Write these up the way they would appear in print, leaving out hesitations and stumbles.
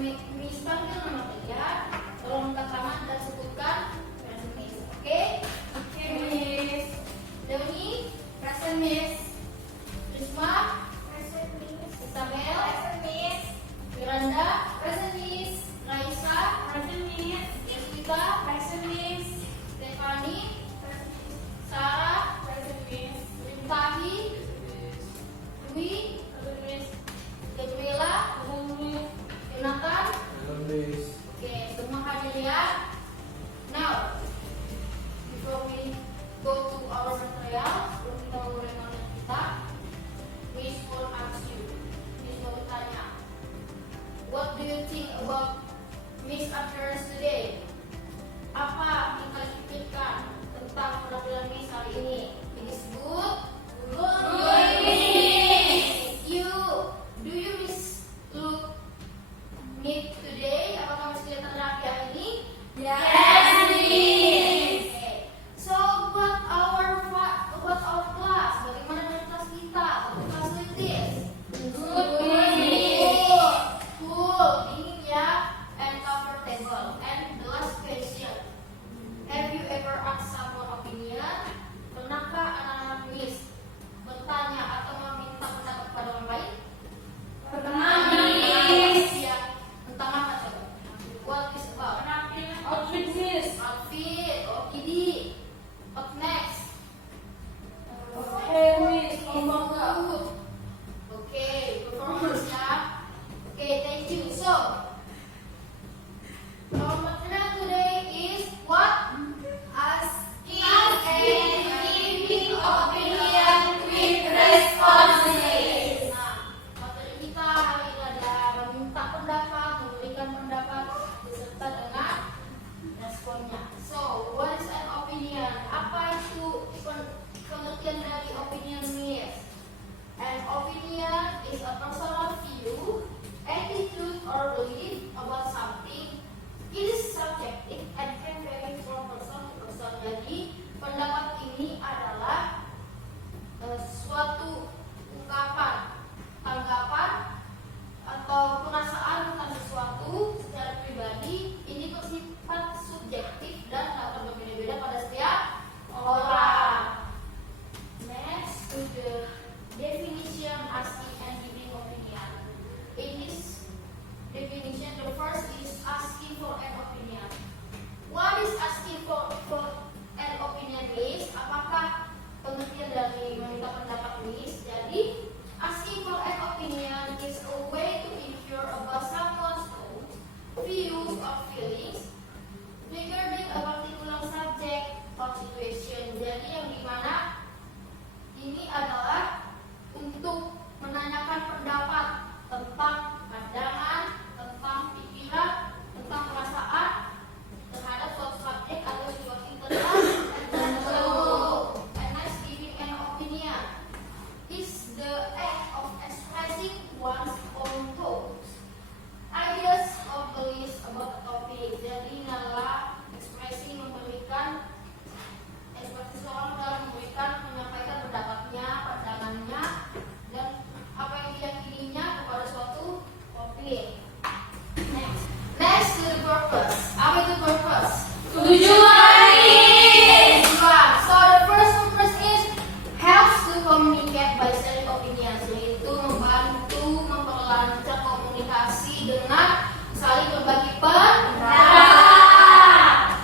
Miss panggil nama kalian, tolong angkat tangan dan sebutkan present Miss. Oke? Oke, Miss. Dewi, present Miss. Risma, present Miss. Isabel, present Miss. Miranda, present Miss. Raisa, present Miss. Yeswita, present Miss. Stefani, present Miss. Sarah, present Miss. Rintahi, Dwi, present Miss. Gabriela, present Miss. Jonathan, present Miss. Oke, semua hadir ya. Now, before we go to our material, sebelum kita mulai materi kita, Miss will ask you. Miss mau bertanya, what do you think about Miss appearance today? Apa yang kalian pikirkan tentang penampilan Miss hari ini? It is good? Good, Miss. You, do you Miss look neat today? Apakah Miss kelihatan rapi hari ini? Yes, Miss. Okay. So, about our class, bagaimana dengan kelas kita? What class with this? Good, Miss. Cool, dingin ya, and comfortable. And the last question, have you ever asked someone opinion? Pernahkah anak-anak Miss bertanya atau meminta pendapat pada orang lain? Pernah, Miss. Ya, tentang apa coba? What is about? Outfit, Miss. Outfit, oke di. What next? Okay, Miss. Good. Okay, performance ya. Okay, thank you. So, our material today is what? Asking and giving opinion with responses. Nah, materi kita hari ini ada meminta pendapat, memberikan pendapat, beserta dengan responnya. So, what is an opinion? Apa itu pengertian dari opinion, Miss? An opinion is a personal view, attitude, or belief about something. It is subjective and can vary from person to person. Jadi, pendapat ini adalah suatu ungkapan, tanggapan, atau perasaan tentang sesuatu secara pribadi. Ini bersifat subjektif dan dapat berbeda-beda pada setiap orang. Next to the definition asking and giving opinion. In this definition, the first is asking for an opinion. What is asking for an opinion, Miss? Apakah pengertian dari meminta pendapat, Miss? Jadi, asking for an opinion is a way to inquire about someone's thoughts, views, or feelings regarding a particular subject or situation. Jadi, yang dimana ini adalah untuk menanyakan pendapat tentang pandangan, tentang pikiran, tentang perasaan terhadap suatu subjek atau situasi tertentu. And next, giving an opinion is the act of expressing one's own thoughts, ideas, or beliefs about a topic. Jadi adalah ekspresi memberikan ekspresi seorang dalam menyampaikan pendapatnya, pandangannya, dan apa yang diyakininya kepada suatu topik. Next to the purpose. Apa itu purpose? Tujuan. So the first purpose is helps to communicate by sharing opinions, yaitu membantu memperlancar komunikasi dengan saling berbagi pendapat.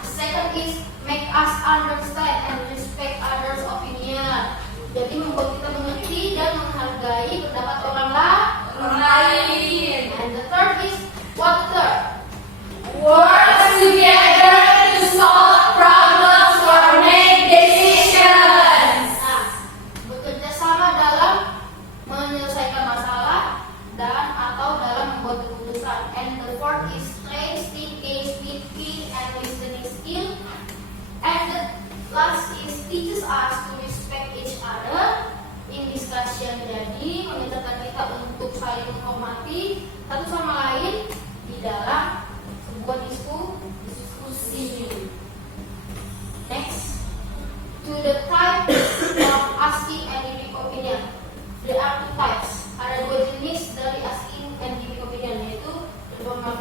Second is make us understand and respect others' opinion. Jadi membuat kita mengerti dan menghargai pendapat orang lain. And the third is what the third? Work together to solve problems or make decisions. Nah, bekerja sama dalam menyelesaikan masalah dan atau dalam membuat keputusan. And the fourth is strength, thinking, speaking, and listening skill. And the last is teaches us to respect each other in discussion. Jadi mengajarkan kita untuk saling menghormati satu sama lain di dalam sebuah diskusi. Next, to the type of asking and giving opinion. There are two types. Ada dua jenis dari asking and giving opinion, yaitu terutama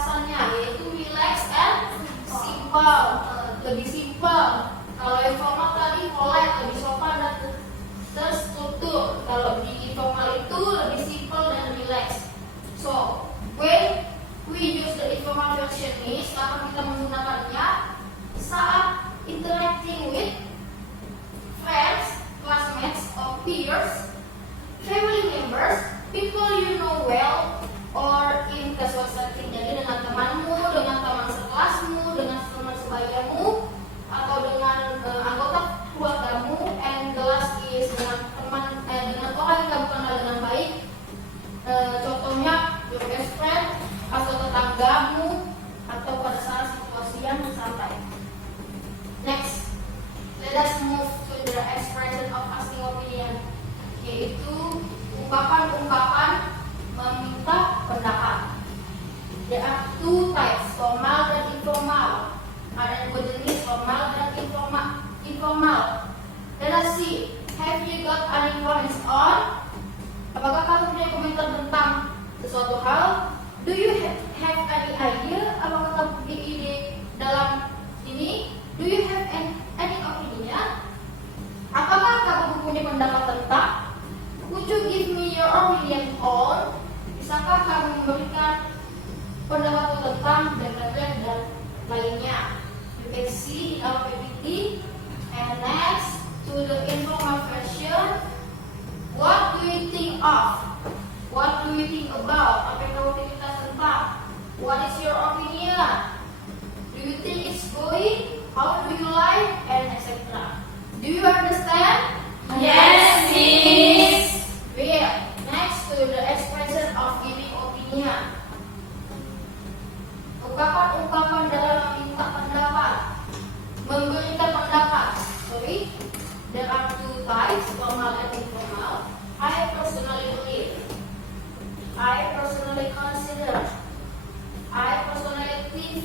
pembahasannya, yaitu relax and simple. Lebih simple. Kalau informal tadi polite, lebih sopan dan terstruktur. Kalau di informal itu lebih simple dan relax. So, when we use the informal version is kapan kita menggunakannya? Saat interacting with friends, classmates, or peers, family members, people you know well, or in casual setting. Jadi dengan temanmu, dengan teman sekelasmu, dengan teman sebayamu, atau dengan anggota keluargamu, and the last is dengan teman dengan orang yang kamu kenal dengan baik. Contohnya your best friend atau tetanggamu atau pada saat situasi yang santai. Next, let us move to the expression of asking opinion, yaitu ungkapan-ungkapan meminta pendapat. There are two types, formal dan informal. Ada dua jenis, formal dan informal. Let us see, have you got any comments on? Apakah kamu punya komentar tentang sesuatu hal? Do you have any idea? Apakah kamu punya ide dalam ini? Do you have any opinion? Apakah kamu punya pendapat tentang? Would you give me your opinion on? Bisakah kamu memberikan pendapatmu tentang dan lainnya? You can see in our PPT. And next to the informal version. What do you think of? What do you think about? Apa yang kamu pikirkan tentang? What is your opinion? Do you think it's going? How do you like? And etc. Do you understand? Yes, Miss. Well, next to the expression of giving opinion. Ungkapan-ungkapan dalam meminta pendapat, memberikan pendapat. Sorry, there are two types, formal and informal. I personally believe, I personally consider, I personally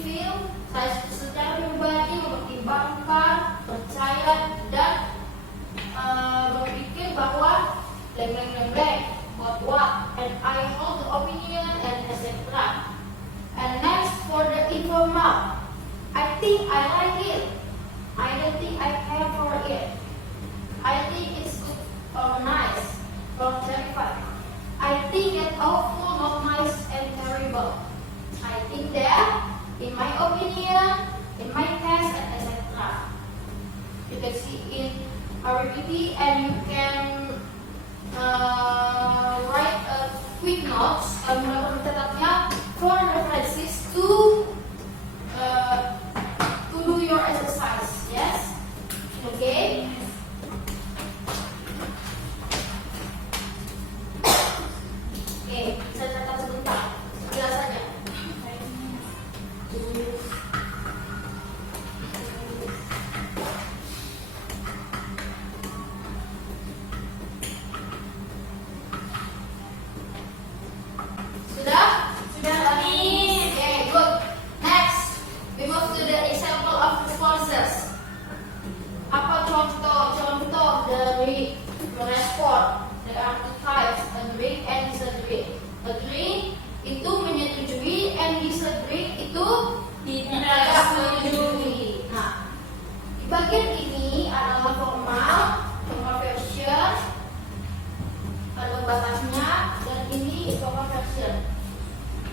feel. Saya secara pribadi mempertimbangkan, percaya dan berpikir bahwa blank, what, and I hold the opinion and etc. And next for the informal, I think I like it. I don't think I care for it. I think it's good or nice or terrified. I think it's awful, not nice and terrible. I think that, in my opinion, in my test, and etc. You can see in RPT and you can write a quick notes. Kamu dapat mencatatnya for references to do your exercise. Yes, okay. Oke, saya catat sebentar. Sekilas saja. Sudah? Sudah, Miss. Okay, good. Next, we move to the example of responses. Apa contoh dari merespon? There are two types, agree and disagree. Agree itu menyetujui, and disagree itu Tidak setuju. Nah, di bagian ini adalah formal version, ada batasnya, dan ini informal version.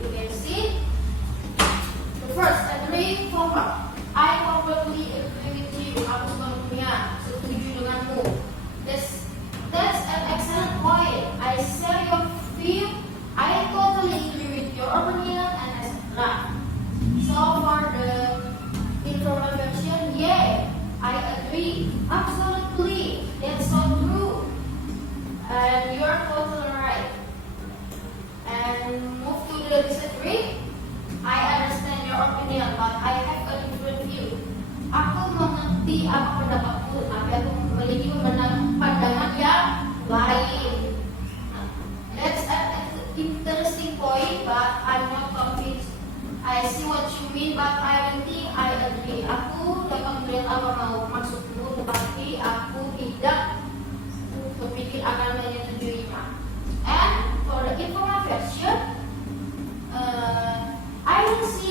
You can see the first, agree formal. I completely agree with you. Aku sepenuhnya setuju denganmu. That's an excellent point. I share your view. I totally agree with your opinion and etc. So for the informal version, yeah, I agree. Absolutely. That's so true. And you're totally right. And move to the disagree. I understand your opinion, but I have a different view. Aku mengerti apa pendapatmu, tapi aku memiliki pandangan yang lain. That's an interesting point, but I'm not convinced. I see what you mean, but I don't think I agree. Aku dapat melihat apa mau maksudmu, tetapi aku tidak berpikir akan menyetujuinya. And for the informal version, I don't see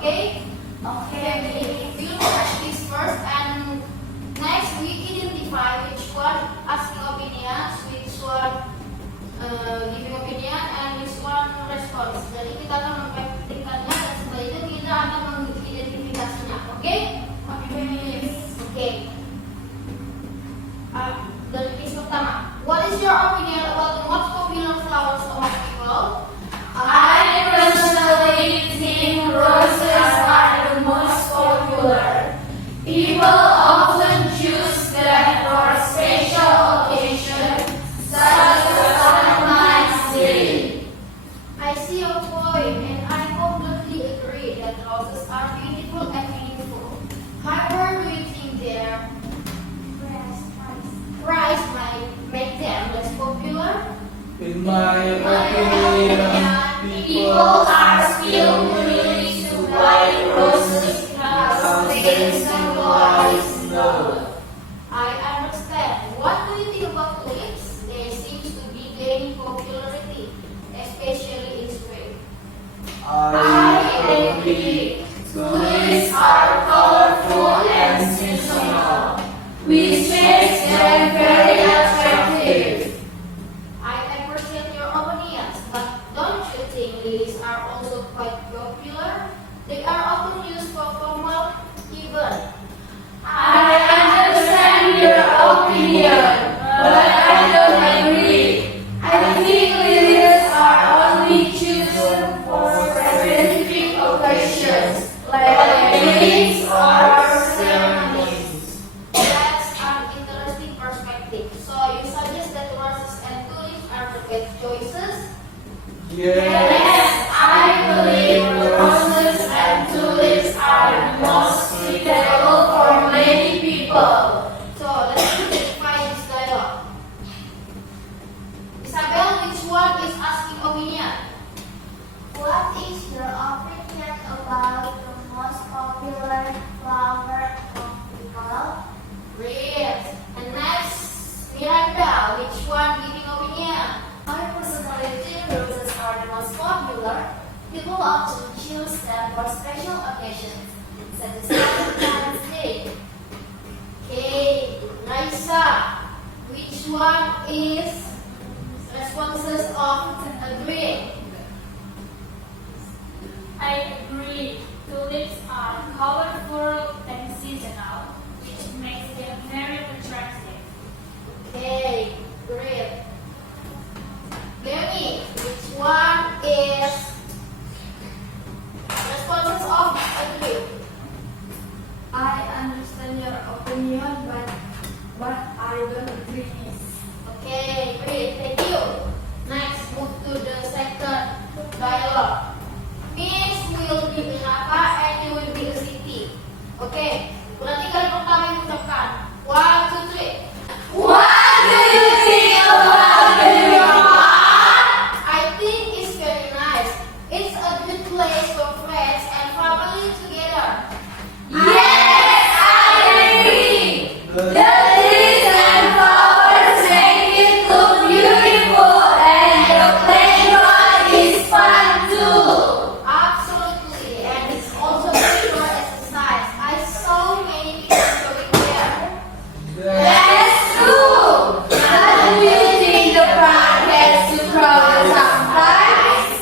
Okay? Okay. We'll watch this first, and next we identify which one asking opinions, which one giving opinion, and which one response. Jadi kita akan mempetikkannya dan setelah itu kita akan mengidentifikasinya. Oke? Oke. Dari case pertama, what is your opinion about the most popular flowers among people? I personally think roses are the most popular. People often choose them for special occasions, such as Valentine's Day. I see your point, and I completely agree that roses are beautiful and meaningful. However, do you think their price might make them less popular? In my opinion, People are still willing to buy roses because they symbolize love. I understand. What do you think about tulips? They seem to be gaining popularity, especially in spring. I agree. Tulips are colorful and seasonal, which makes them very attractive. I appreciate your opinions, but don't you think lilies are also quite popular? They are often used for formal events. I understand your opinion, but I don't agree. I think lilies are only chosen for specific occasions, like weddings or ceremonies. That's an interesting perspective. So you suggest that roses and tulips are the best choices? Yes, I believe roses and tulips are the most suitable for many people. So let's define this dialogue. Isabel, which one is asking opinion? What is your opinion about the most popular flower of people? Great. And next, Miranda, which one giving opinion? I personally think roses are the most popular. People often choose them for special occasions, such as Valentine's Day. Okay, Raisa, which one is responses of agreeing? I agree. Tulips are colorful and seasonal, which makes them very attractive. Okay, great. Leonie, which one is responses of agree? I understand your opinion, but I don't agree. Okay, great, thank you. Next, move to the second dialogue. Miss will be Pinaka and you will be a city. Okay, berarti kali pertama yang ucapkan 1, 2, 3. What do you think about the I think it's very nice. It's a good place for friends and family together. Yes, I agree. The trees and flowers make it look beautiful, and the playground is fun too. Absolutely, and it's also good for exercise. I saw many people going there. That's true. But do you think the park gets too crowded sometimes?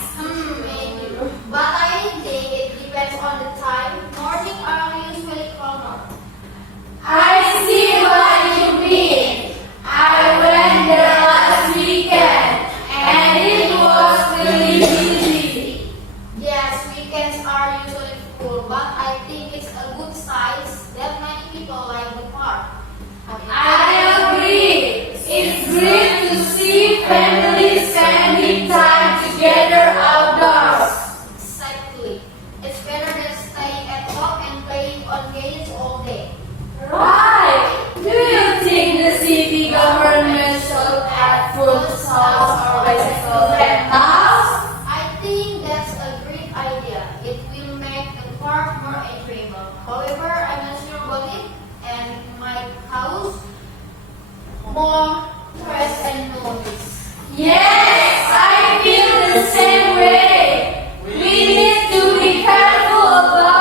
Maybe. But I think it depends on the time. Morning are usually calmer. I see what you mean. I went there last weekend, and it was really busy. Yes, weekends are usually full, but I think it's a good size that many people like the park. I agree. It's great to see families spending time together outdoors. Exactly. It's better than staying at home and playing on games all day. Right. Do you think the city government should add food stalls or bicycle rentals? I think that's a great idea. It will make the park more enjoyable. However, I'm not sure about it and it might cause more stress and noise. Yes, I feel the same way. We need to be careful about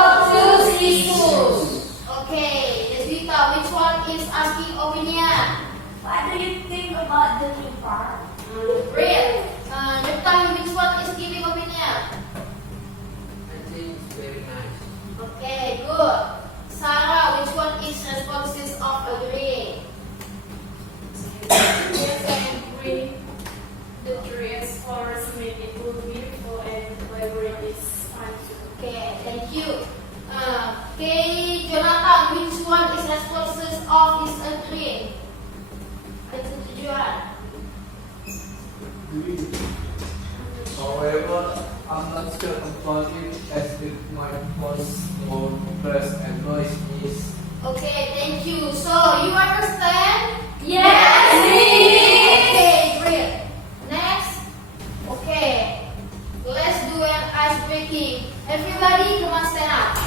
Okay, Jonathan, which one is responses of his agreeing? Kesetujuan. However, I'm not sure about it as it might cause more press and noise is. Okay, thank you. So you understand? Yes, Okay, great. Next. Okay. Let's do an ice breaking. Everybody, come on, stand up.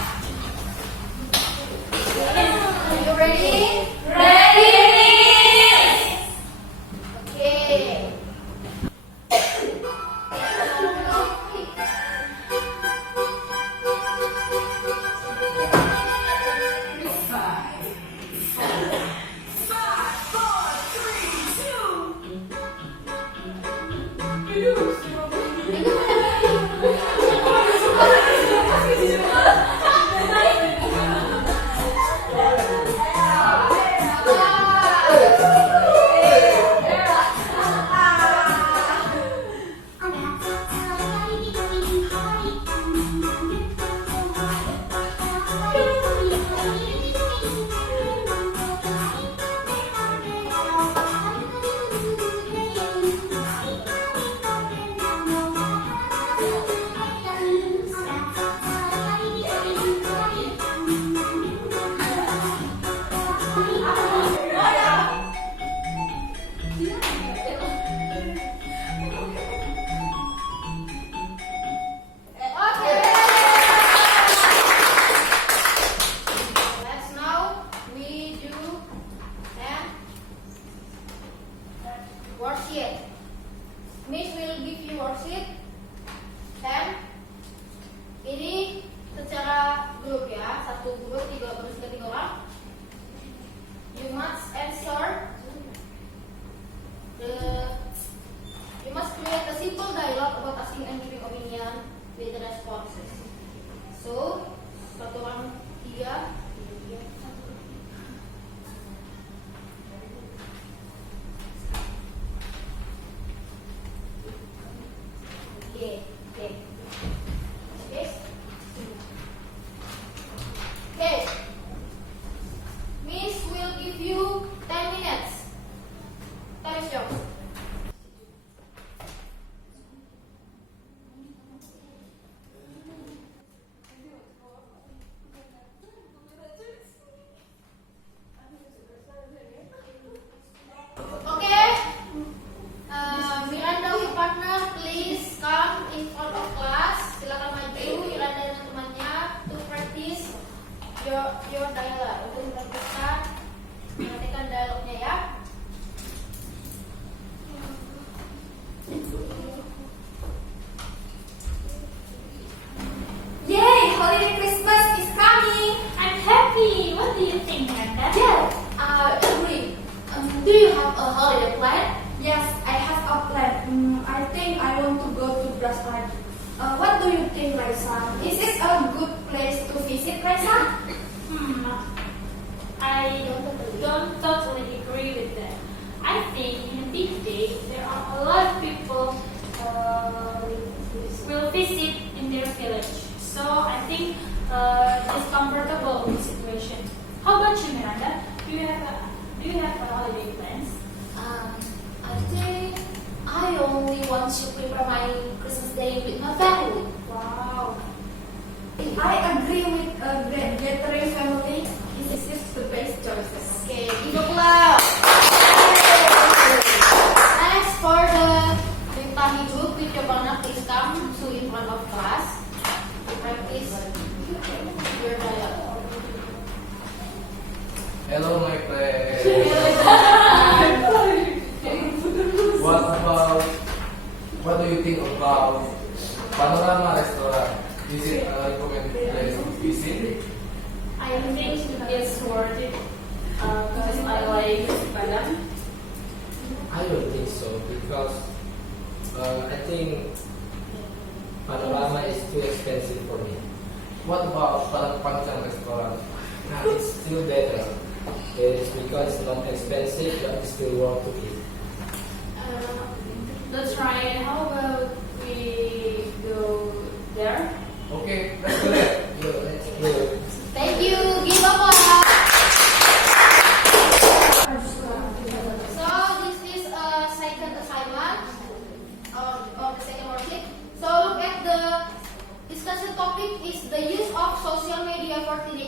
Are you ready? Ready? Okay. Let's now we do an worksheet. Miss will give you worksheet dan ini secara grup ya, satu grup tiga orang. You must answer you must create a simple dialogue about asking and giving opinion with the responses. So, satu orang tiga. Okay, okay. Yes. Okay. Miss will give you 10 minutes. Time is yours. Okay. Miranda, your partner, please come in front of class. Silakan maju, Miranda dan temannya, to practice your dialogue. Untuk mempraktikkan dialognya ya. Yay! Holiday Christmas is coming. I'm happy. What do you think, Miranda? Yeah, I agree. Do you have a holiday plan? Yes, I have a plan. I think I want to go to Brass Party. What do you think, Raisa? Is it a good place to visit, Raisa? I don't totally agree with that. I think in a big day there are a lot of people will visit in their village. So I think it's comfortable situation. How about you, Miranda? Do you have a holiday plans? I think I only want to prepare my Christmas Day with my family. Wow. I agree with gathering family. This is the best choices. Okay, give a clap. Next for the Minta Hidup, with your partner, please come to in front of class to practice your dialogue. Hello, my friend. What do you think about Panorama Restaurant? Is it a recommended place to visit? I think it's worth it because I like Padang. I don't think so because I think Panorama is too expensive for me. What about Pancang Restaurant? It's still better. It's because it's not expensive but it's still worth to eat. Let's try it. How about we go there? Okay, let's go there. Let's go. Thank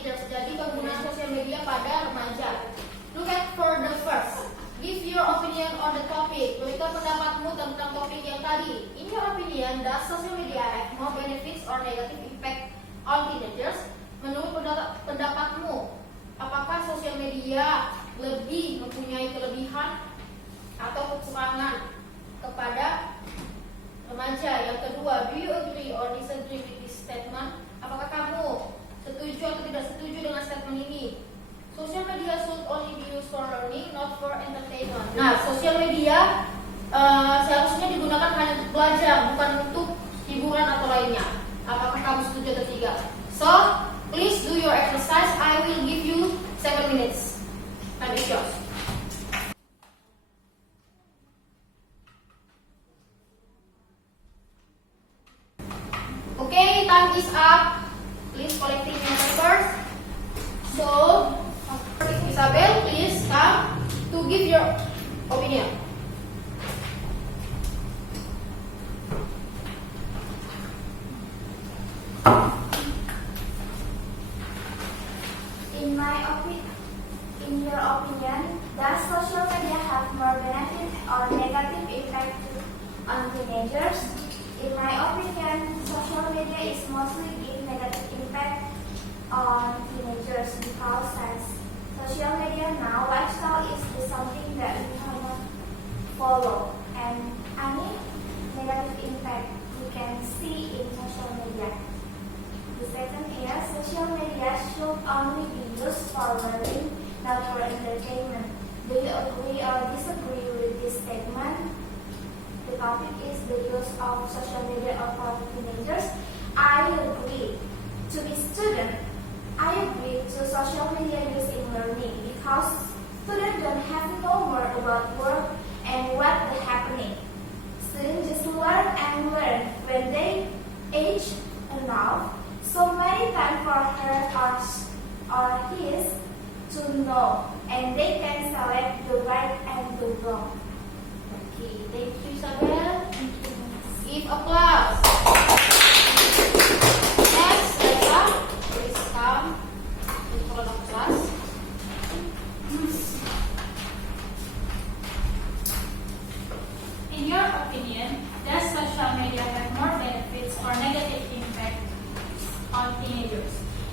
teenagers. Jadi penggunaan sosial media pada remaja. Look at for the first. Give your opinion on the topic. Berikan pendapatmu tentang topik yang tadi. In your opinion, does social media have more benefits or negative impact on teenagers? Menurut pendapatmu, apakah sosial media lebih mempunyai kelebihan atau kekurangan kepada remaja? Yang kedua, do you agree or disagree with this statement? Apakah kamu setuju atau tidak setuju dengan statement ini? Social media should only be used for learning, not for entertainment. Nah, sosial media seharusnya digunakan hanya untuk belajar, bukan untuk hiburan atau lainnya. Apakah kamu setuju atau tidak? So, please do your exercise. I will give you 7 minutes. Time is yours. Okay, time is up. Please collecting your papers. So, Isabel, please come to give your opinion. In your opinion, does social media have more benefit or negative impact on teenagers? In my opinion, social media is mostly give negative impact on teenagers because as social media now, lifestyle is something that we cannot follow, and any negative impact we can see in social media. The second is social media should only be used for learning, not for entertainment. Do you agree or disagree with this statement? The topic is the use of social media for teenagers. I agree. To be student, I agree to social media use in learning because students don't have to know more about work and what is happening. Students just learn and learn when they age enough. So many time for her or his to know, and they can select the right and the wrong. Okay, thank you, Isabel. Give applause. Next, Lisa, please come in front of class. In your opinion, does social media have more benefits or negative impact on teenagers?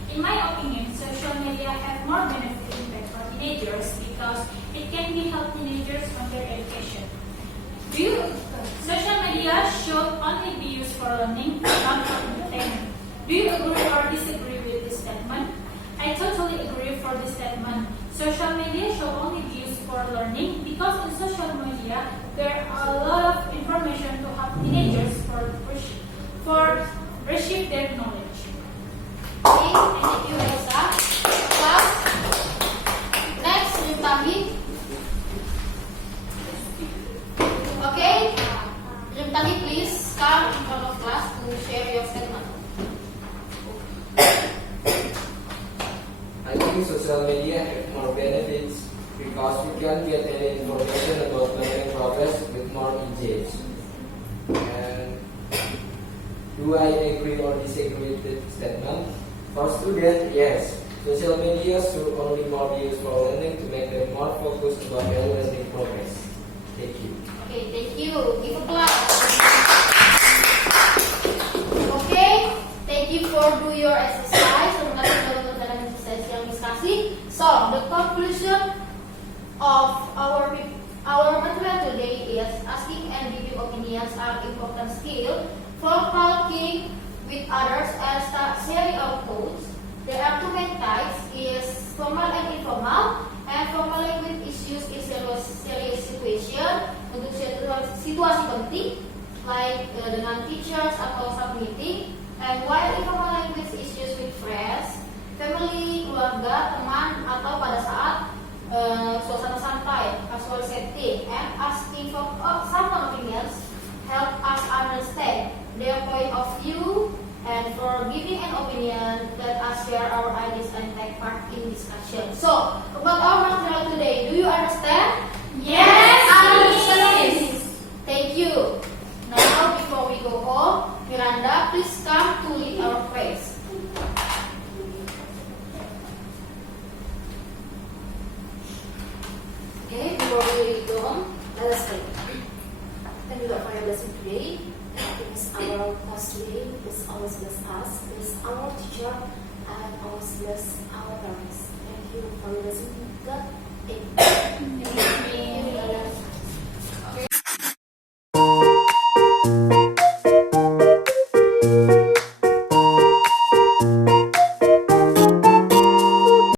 In my opinion, social media have more benefit impact on teenagers because it can be help teenagers on their education. Social media should only be used for learning, not for entertainment. Do you agree or disagree with this statement? I totally agree for this statement. Social media should only be used for learning because in social media there are a lot of information to help teenagers for receive their knowledge. Okay, thank you, Lisa. Class. Next, Rimtahi. Okay, Rimtahi, please come in front of class to share your statement. I think social media have more benefits because we can get any information about learning progress with more ease. And do I agree or disagree with this statement? For students, yes. Social media should only more be used for learning to make them more focused about their learning progress. Thank you. Okay, thank you. Give applause. Okay, thank you for do your exercise. Terima kasih telah melakukan exercise yang diskusi. So, the conclusion of our material today is asking and giving opinions are important skill for talking with others and start sharing our thoughts. There are two main types, is formal and informal. And formal language is used in serious situation untuk situasi penting, like dengan teachers atau sub meeting. And while informal language is used with friends, family, keluarga, teman, atau pada saat suasana santai, casual setting. And asking for some opinions help us understand their point of view, and for giving an opinion, let us share our ideas and take part in discussion. So, about our material today, do you understand? Yes, Miss. Thank you. Now, before we go home, Miranda, please come to lead our praise. thank you for your lesson today. And finish our class today. Please always bless us, bless our teacher, and always bless our parents. Thank you for your lesson. God, amen.